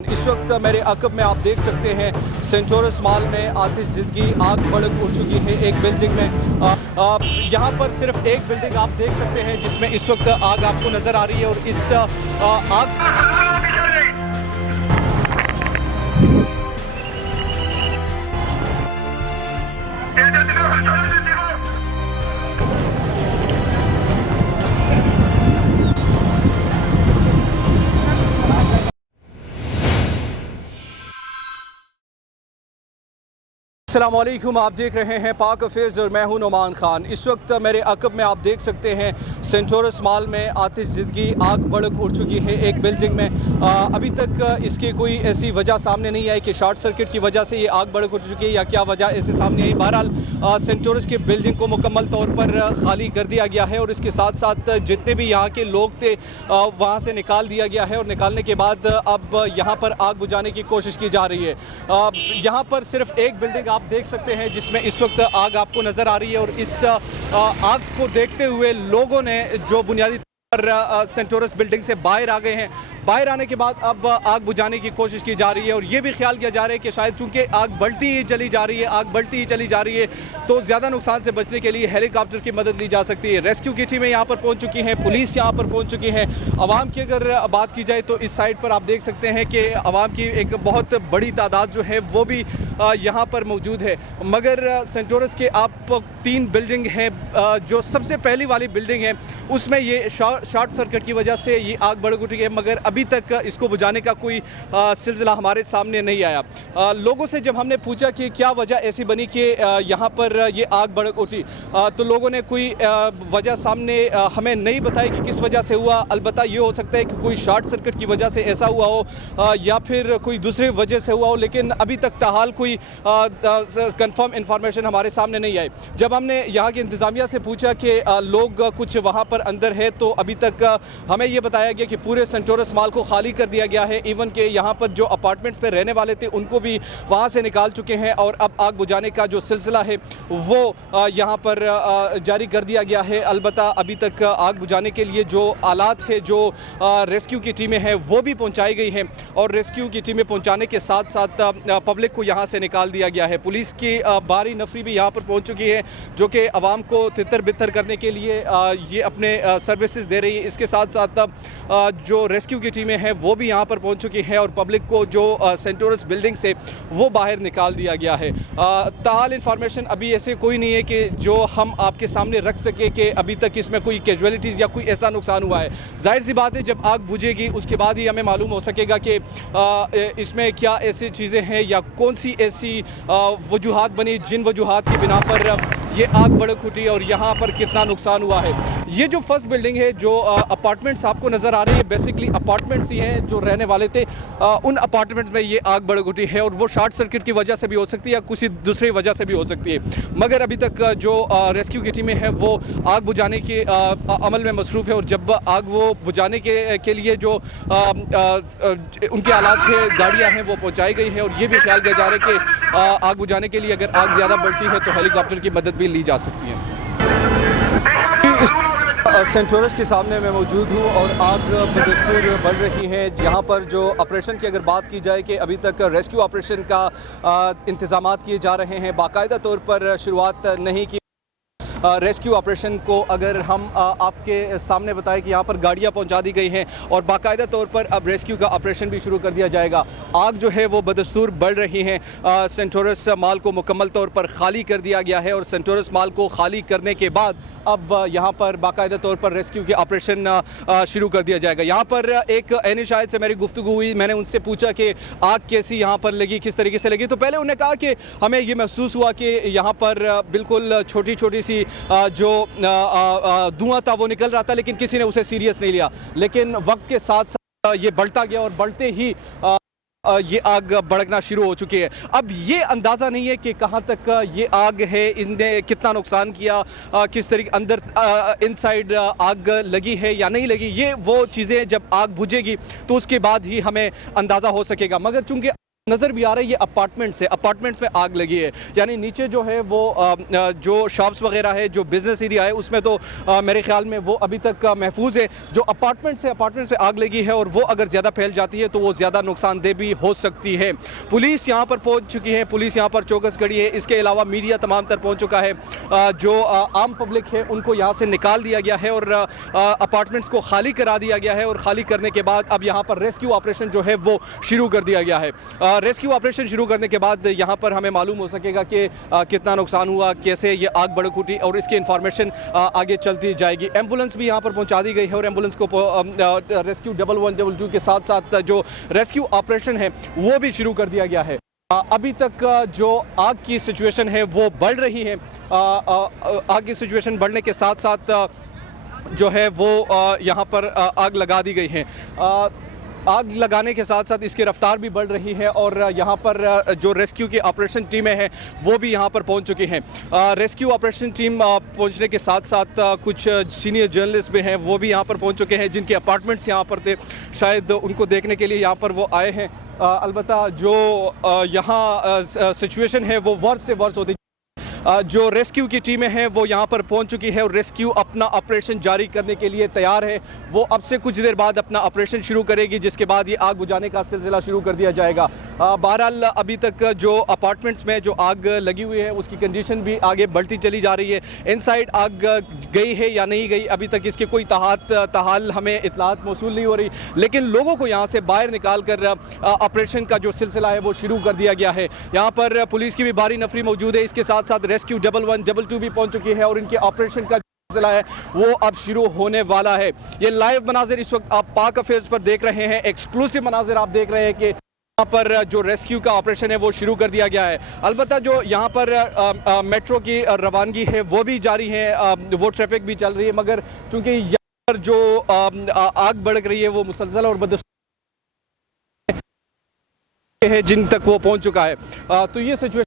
इस वक्त मेरे अकब में आप देख सकते हैं सेंटोरस मॉल में आतिशज़दगी आग भड़क उठ चुकी है। एक बिल्डिंग में यहाँ पर सिर्फ एक बिल्डिंग आप देख सकते हैं जिसमें इस वक्त आग आपको नज़र आ रही है और इस आग अस्सलामुअलैकुम, आप देख रहे हैं पाक अफेयर्स और मैं हूं नुमान खान। इस वक्त मेरे अकब में आप देख सकते हैं सेंटोरस मॉल में आतिशज़दगी आग भड़क उठ चुकी है। एक बिल्डिंग में अभी तक इसकी कोई ऐसी वजह सामने नहीं आई कि शॉर्ट सर्किट की वजह से ये आग भड़क उठ चुकी है या क्या वजह ऐसे सामने आई। बहरहाल सेंटोरस के बिल्डिंग को मुकम्मल तौर पर खाली कर दिया गया है और इसके साथ साथ जितने भी यहाँ के लोग थे वहाँ से निकाल दिया गया है और निकालने के बाद अब यहाँ पर आग बुझाने की कोशिश की जा रही है। यहाँ पर सिर्फ एक बिल्डिंग आप देख सकते हैं जिसमें इस वक्त आग आपको नज़र आ रही है और इस आग को देखते हुए लोगों ने जो बुनियादी पर सेंटोरस बिल्डिंग से बाहर आ गए हैं। बाहर आने के बाद अब आग बुझाने की कोशिश की जा रही है और ये भी ख्याल किया जा रहा है कि शायद चूंकि आग बढ़ती ही चली जा रही है, आग बढ़ती ही चली जा रही है तो ज़्यादा नुकसान से बचने के लिए हेलीकॉप्टर की मदद ली जा सकती है। रेस्क्यू की टीमें यहाँ पर पहुँच चुकी हैं, पुलिस यहाँ पर पहुँच चुकी है। आवाम की अगर बात की जाए तो इस साइड पर आप देख सकते हैं कि आवाम की एक बहुत बड़ी तादाद जो है वो भी यहाँ पर मौजूद है। मगर सेंटोरस के आप 3 बिल्डिंग हैं, जो सबसे पहली वाली बिल्डिंग है उसमें ये शॉर्ट सर्किट की वजह से ये आग भड़क उठी है, मगर अभी तक इसको बुझाने का कोई सिलसिला हमारे सामने नहीं आया। लोगों से जब हमने पूछा कि क्या वजह ऐसी बनी कि यहाँ पर ये आग भड़क उठी तो लोगों ने कोई वजह सामने हमें नहीं बताई कि किस वजह से हुआ। अलबत्ता ये हो सकता है कि कोई शॉर्ट सर्किट की वजह से ऐसा हुआ हो या फिर कोई दूसरी वजह से हुआ हो, लेकिन अभी तक ताहाल कोई कंफर्म इंफॉर्मेशन हमारे सामने नहीं आई। जब हमने यहाँ की इंतज़ामिया से पूछा कि लोग कुछ वहाँ पर अंदर है तो अभी तक हमें ये बताया गया कि पूरे सेंटोरस मॉल को खाली कर दिया गया है। इवन के यहाँ पर जो अपार्टमेंट्स पे रहने वाले थे उनको भी वहाँ से निकाल चुके हैं और अब आग बुझाने का जो सिलसिला है वो यहाँ पर जारी कर दिया गया है। अलबत्ता अभी तक आग बुझाने के लिए जो आलात है, जो रेस्क्यू की टीमें हैं वो भी पहुँचाई गई हैं और रेस्क्यू की टीमें पहुँचाने के साथ साथ पब्लिक को यहाँ से निकाल दिया गया है। पुलिस की भारी नफरी भी यहाँ पर पहुँच चुकी है जो कि आवाम को तितर बितर करने के लिए ये अपने सर्विसेज दे रही है। इसके साथ साथ जो रेस्क्यू की टीमें हैं वो भी यहाँ पर पहुँच चुकी हैं और पब्लिक को जो सेंटोरस बिल्डिंग से वो बाहर निकाल दिया गया है। ताहाल इंफॉर्मेशन अभी ऐसे कोई नहीं है कि जो हम आपके सामने रख सके कि अभी तक इसमें कोई कैजुअलिटीज़ या कोई ऐसा नुकसान हुआ है। जाहिर सी बात है जब आग बुझेगी उसके बाद ही हमें मालूम हो सकेगा कि इसमें क्या ऐसी चीज़ें हैं या कौन सी ऐसी वजूहात बनी जिन वजूहात की बिना पर ये आग भड़क उठी और यहाँ पर कितना नुकसान हुआ है। ये जो फर्स्ट बिल्डिंग है, जो अपार्टमेंट्स आपको नज़र आ रही है, बेसिकली अपार्टमेंट्स ही हैं जो रहने वाले थे। उन अपार्टमेंट्स में ये आग भड़क उठी है और वो शॉर्ट सर्किट की वजह से भी हो सकती है या किसी दूसरी वजह से भी हो सकती है। मगर अभी तक जो रेस्क्यू की टीमें हैं वो आग बुझाने के अमल में मसरूफ़ है और जब आग वो बुझाने के लिए जो उनके आलात है, गाड़ियाँ हैं, वो पहुँचाई गई हैं और ये भी ख्याल किया जा रहा है कि आग बुझाने के लिए अगर आग ज़्यादा बढ़ती है तो हेलीकॉप्टर की मदद भी ली जा सकती है। सेंटोरस के सामने मैं मौजूद हूँ और आग बदस्तूर बढ़ रही है। यहाँ पर जो ऑपरेशन की अगर बात की जाए कि अभी तक रेस्क्यू ऑपरेशन का इंतज़ामात किए जा रहे हैं, बाकायदा तौर पर शुरुआत नहीं की। रेस्क्यू ऑपरेशन को अगर हम आपके सामने बताएं कि यहाँ पर गाड़ियाँ पहुँचा दी गई हैं और बाकायदा तौर पर अब रेस्क्यू का ऑपरेशन भी शुरू कर दिया जाएगा। आग जो है वो बदस्तूर बढ़ रही है। सेंटोरस मॉल को मुकम्मल तौर पर खाली कर दिया गया है और सेंटोरस मॉल को खाली करने के बाद अब यहाँ पर बाकायदा तौर पर रेस्क्यू के ऑपरेशन शुरू कर दिया जाएगा। यहाँ पर एक एनी शायद से मेरी गुफ्तगू हुई, मैंने उनसे पूछा कि आग कैसी यहाँ पर लगी, किस तरीके से लगी, तो पहले उन्होंने कहा कि हमें ये महसूस हुआ कि यहाँ पर बिल्कुल छोटी छोटी सी जो धुआं था वो निकल रहा था, लेकिन किसी ने उसे सीरियस नहीं लिया। लेकिन वक्त के साथ साथ ये बढ़ता गया और बढ़ते ही ये आग भड़कना शुरू हो चुकी है। अब ये अंदाज़ा नहीं है कि कहाँ तक ये आग है, इसने कितना नुकसान किया, किस तरीके अंदर इनसाइड आग लगी है या नहीं लगी। ये वो चीज़ें जब आग बुझेगी तो उसके बाद ही हमें अंदाज़ा हो सकेगा। मगर चूँकि नज़र भी आ रहा है ये अपार्टमेंट्स में आग लगी है। यानी नीचे जो है वो जो शॉप्स वगैरह है, जो बिज़नेस एरिया है, उसमें तो मेरे ख्याल में वो अभी तक महफूज है। जो अपार्टमेंट्स पे आग लगी है और वो अगर ज़्यादा फैल जाती है तो वो ज़्यादा नुकसानदेह भी हो सकती है। पुलिस यहाँ पर पहुँच चुकी है, पुलिस यहाँ पर चौकस खड़ी है। इसके अलावा मीडिया तमाम तर पहुँच चुका है। जो आम पब्लिक है उनको यहाँ से निकाल दिया गया है और अपार्टमेंट्स को खाली करा दिया गया है और खाली करने के बाद अब यहाँ पर रेस्क्यू ऑपरेशन जो है वो शुरू कर दिया गया है। रेस्क्यू ऑपरेशन शुरू करने के बाद यहाँ पर हमें मालूम हो सकेगा कि कितना नुकसान हुआ, कैसे ये आग भड़क उठी और इसकी इंफॉर्मेशन आगे चलती जाएगी। एम्बुलेंस भी यहाँ पर पहुँचा दी गई है और एम्बुलेंस को रेस्क्यू 1122 के साथ साथ जो रेस्क्यू ऑपरेशन है वो भी शुरू कर दिया गया है। अभी तक जो आग की सिचुएशन है वो बढ़ रही है। आग की सिचुएशन बढ़ने के साथ साथ जो है वो यहाँ पर आग लगा दी गई है। आग लगाने के साथ साथ इसकी रफ्तार भी बढ़ रही है और यहाँ पर जो रेस्क्यू की ऑपरेशन टीमें हैं वो भी यहाँ पर पहुँच चुकी हैं। रेस्क्यू ऑपरेशन टीम पहुँचने के साथ साथ कुछ सीनियर जर्नलिस्ट भी हैं, वो भी यहाँ पर पहुँच चुके हैं, जिनके अपार्टमेंट्स यहाँ पर थे। शायद उनको देखने के लिए यहाँ पर वो आए हैं। अलबत्ता जो यहाँ सिचुएशन है वो वर्स से वर्स होती। जो रेस्क्यू की टीमें हैं वो यहाँ पर पहुँच चुकी है और रेस्क्यू अपना ऑपरेशन जारी करने के लिए तैयार है। वो अब से कुछ देर बाद अपना ऑपरेशन शुरू करेगी, जिसके बाद ये आग बुझाने का सिलसिला शुरू कर दिया जाएगा। बहरहाल अभी तक जो अपार्टमेंट्स में जो आग लगी हुई है उसकी कंडीशन भी आगे बढ़ती चली जा रही है। इनसाइड आग गई है या नहीं गई अभी तक इसके कोई ताहाल हमें इतलात मौसूल नहीं हो रही, लेकिन लोगों को यहाँ से बाहर निकाल कर ऑपरेशन का जो सिलसिला है वो शुरू कर दिया गया है। यहाँ पर पुलिस की भी भारी नफरी मौजूद है। इसके साथ साथ रेस्क्यू 1122 भी पहुंच चुकी है और इनके ऑपरेशन का सिलसिला है वो अब शुरू होने वाला है। ये लाइव मनाजिर इस वक्त आप पाक अफेयर्स पर देख रहे हैं, एक्सक्लूसिव मनाजिर आप देख रहे हैं कि यहाँ पर जो रेस्क्यू का ऑपरेशन है वो शुरू कर दिया गया है। अलबत्ता जो यहाँ पर मेट्रो की रवानगी है वो भी जारी है, वो ट्रैफिक भी चल रही है, मगर चूंकि यहाँ पर जो आग भड़क रही है वो मुसलसल और बदस्तूर है जिन तक वो पहुँच चुका है। तो ये सिचुएशन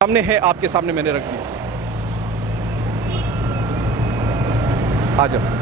सामने है, आपके सामने मैंने रख दी। आ जाओ।